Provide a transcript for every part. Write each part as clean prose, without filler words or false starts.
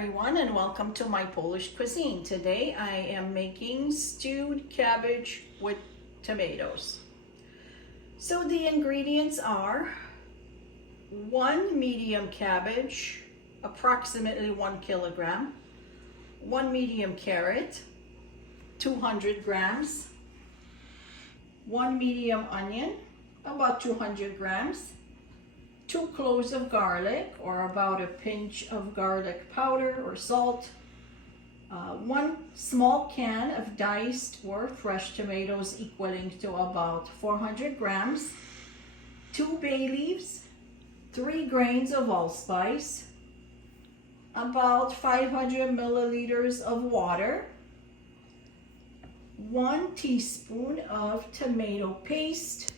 everyone, and welcome to my Polish cuisine. Today I am making stewed cabbage with tomatoes. So the ingredients are 1 medium cabbage, approximately 1 kilogram, 1 medium carrot, 200 grams, 1 medium onion, about 200 grams, 2 cloves of garlic, or about a pinch of garlic powder or salt, 1 small can of diced or fresh tomatoes equaling to about 400 grams, 2 bay leaves, 3 grains of allspice, about 500 milliliters of water, 1 teaspoon of tomato paste,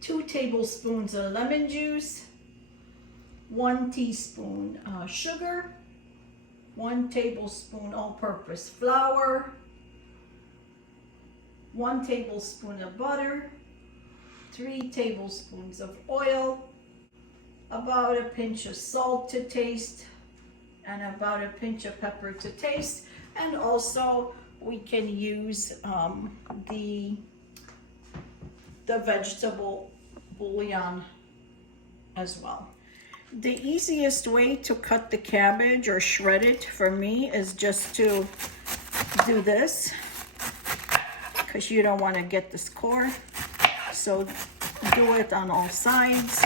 2 tablespoons of lemon juice, 1 teaspoon sugar, 1 tablespoon all-purpose flour, 1 tablespoon of butter, 3 tablespoons of oil, about a pinch of salt to taste, and about a pinch of pepper to taste. And also we can use the vegetable bouillon as well. The easiest way to cut the cabbage or shred it for me is just to do this, because you don't want to get this core. So do it on all sides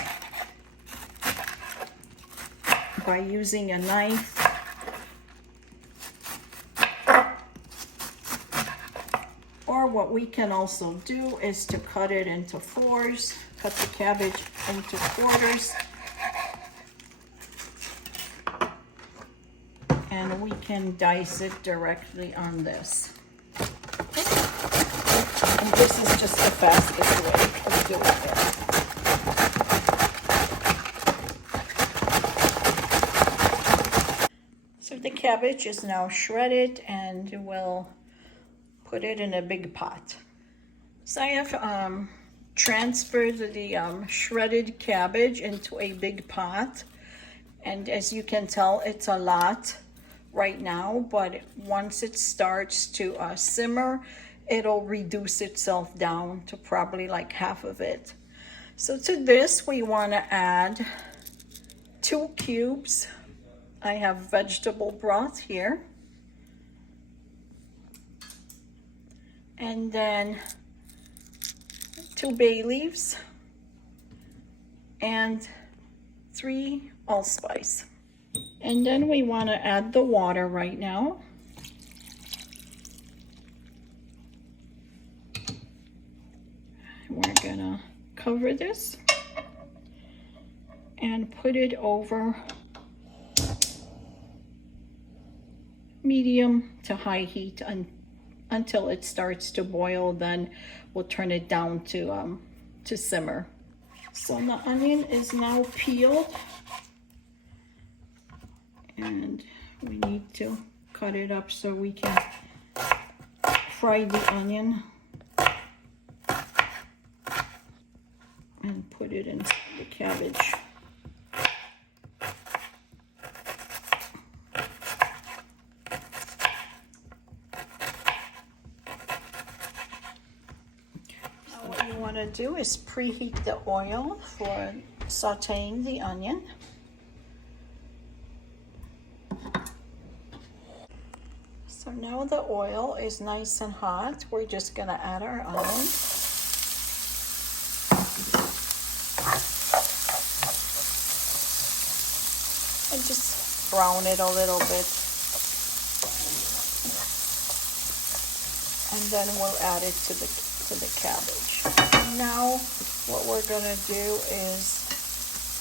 by using a knife. Or what we can also do is to cut it into fours, cut the cabbage into quarters, and we can dice it directly on this. And this is just the fastest way of doing it. So the cabbage is now shredded, and we'll put it in a big pot. So I have transferred the shredded cabbage into a big pot, and as you can tell, it's a lot right now, but once it starts to simmer, it'll reduce itself down to probably like half of it. So to this we want to add 2 cubes. I have vegetable broth here. And then 2 bay leaves and 3 allspice. And then we want to add the water right now. We're gonna cover this and put it over medium to high heat until it starts to boil. Then we'll turn it down to simmer. So the onion is now peeled, and we need to cut it up so we can fry the onion and put it into the cabbage. What you want to do is preheat the oil for sauteing the onion. So now the oil is nice and hot. We're just going to add our onion. And just brown it a little bit. And then we'll add it to the cabbage. Now what we're going to do is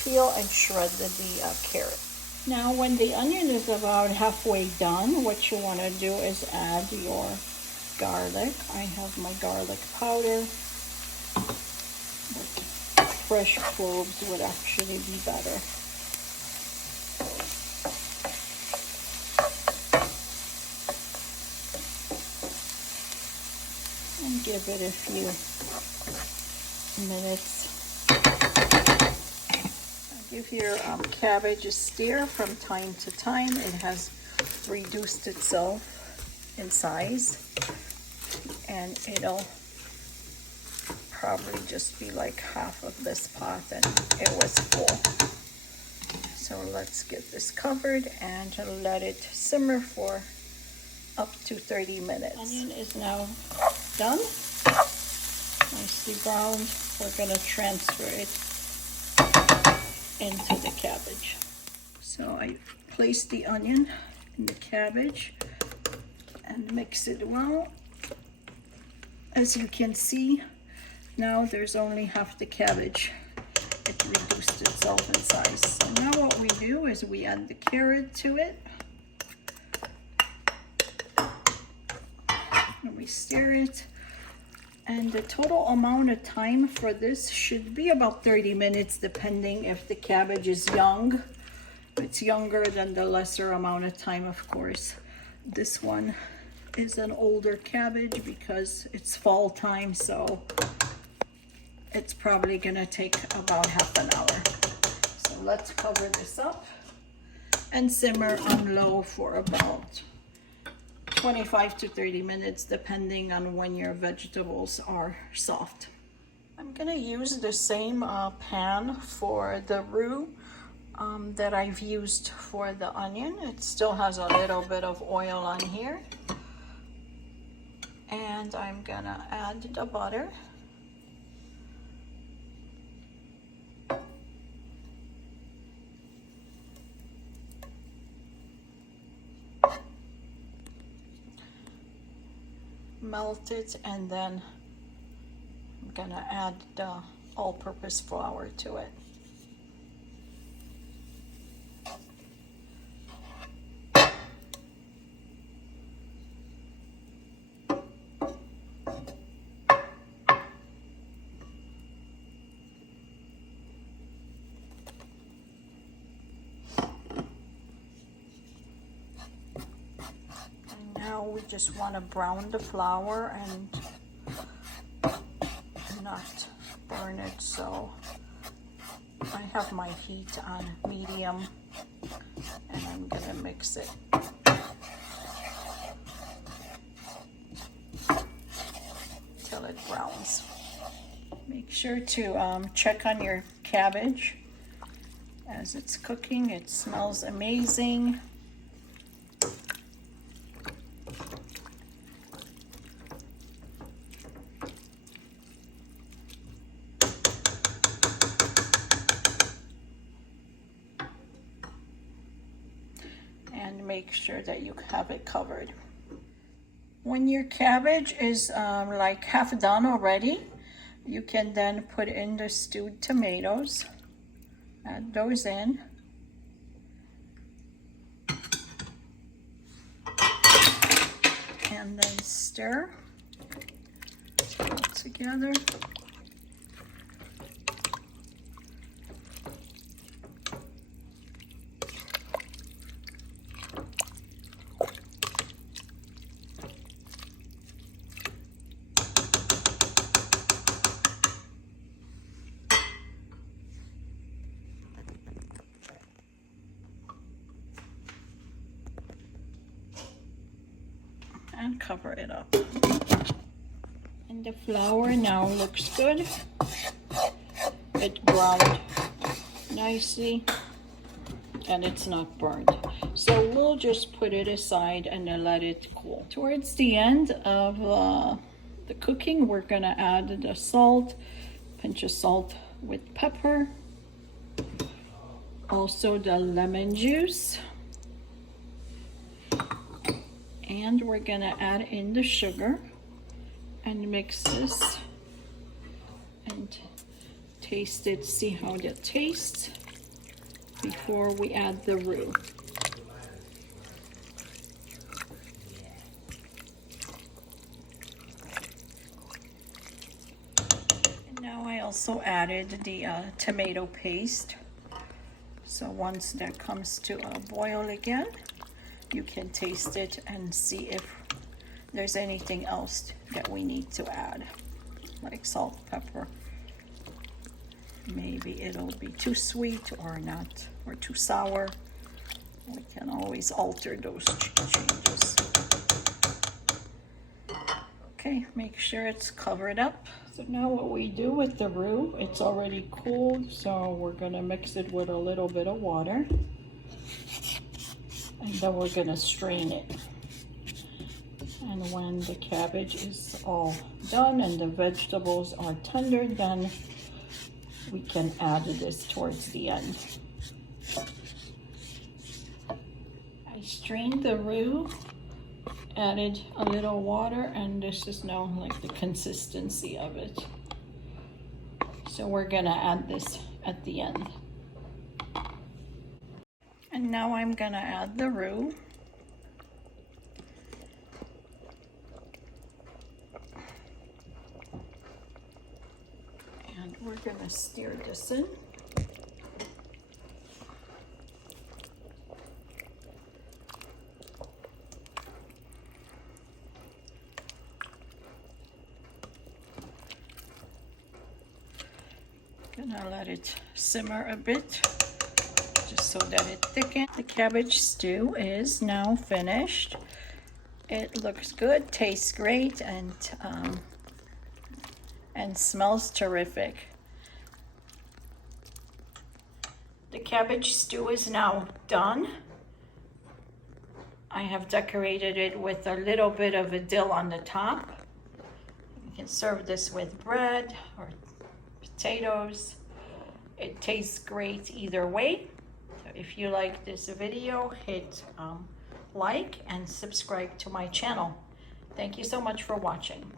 peel and shred the carrot. Now when the onion is about halfway done, what you want to do is add your garlic. I have my garlic powder. Fresh cloves would actually be better. And give it a few minutes. And Give your cabbage a stir from time to time. It has reduced itself in size, and it'll probably just be like half of this pot, and it was full. So let's get this covered and let it simmer for up to 30 minutes. Onion is now done, nicely browned. We're gonna transfer it into the cabbage. So I place the onion in the cabbage and mix it well. As you can see, now there's only half the cabbage. It reduced itself in size. So now what we do is we add the carrot to it. And we stir it. And the total amount of time for this should be about 30 minutes, depending if the cabbage is young. If it's younger, then the lesser amount of time, of course. This one is an older cabbage because it's fall time, so it's probably gonna take about half an hour. So let's cover this up and simmer on low for about 25 to 30 minutes, depending on when your vegetables are soft. I'm gonna use the same pan for the roux that I've used for the onion. It still has a little bit of oil on here. And I'm gonna add the butter. Melt it, and then I'm gonna add the all-purpose flour to it. Now we just want to brown the flour and not burn it, so I have my heat on medium and I'm gonna mix it. Till it browns. Make sure to check on your cabbage as it's cooking. It smells amazing. And make sure that you have it covered. When your cabbage is like half done already, you can then put in the stewed tomatoes. Add those in. And then stir all together. And cover it up. And the flour now looks good. It browned nicely and it's not burnt. So we'll just put it aside and then let it cool. Towards the end of the cooking, we're gonna add the salt, pinch of salt with pepper, also the lemon juice. And we're gonna add in the sugar and mix this and taste it, see how it tastes before we add the roux. And now I also added the tomato paste. So once that comes to a boil again, you can taste it and see if there's anything else that we need to add, like salt, pepper. maybe it'll be too sweet or not, or too sour. We can always alter those changes. Okay, make sure it's covered up. So now what we do with the roux, it's already cooled, so we're gonna mix it with a little bit of water. And then we're gonna strain it. And when the cabbage is all done and the vegetables are tender, then we can add this towards the end. I strained the roux, added a little water, and this is now like the consistency of it. So we're gonna add this at the end. And now I'm gonna add the roux. And we're gonna stir this in. Gonna let it simmer a bit, just so that it thickens. The cabbage stew is now finished. It looks good, tastes great, and smells terrific. The cabbage stew is now done. I have decorated it with a little bit of a dill on the top. You can serve this with bread or potatoes. It tastes great either way. So if you like this video, hit like and subscribe to my channel. Thank you so much for watching.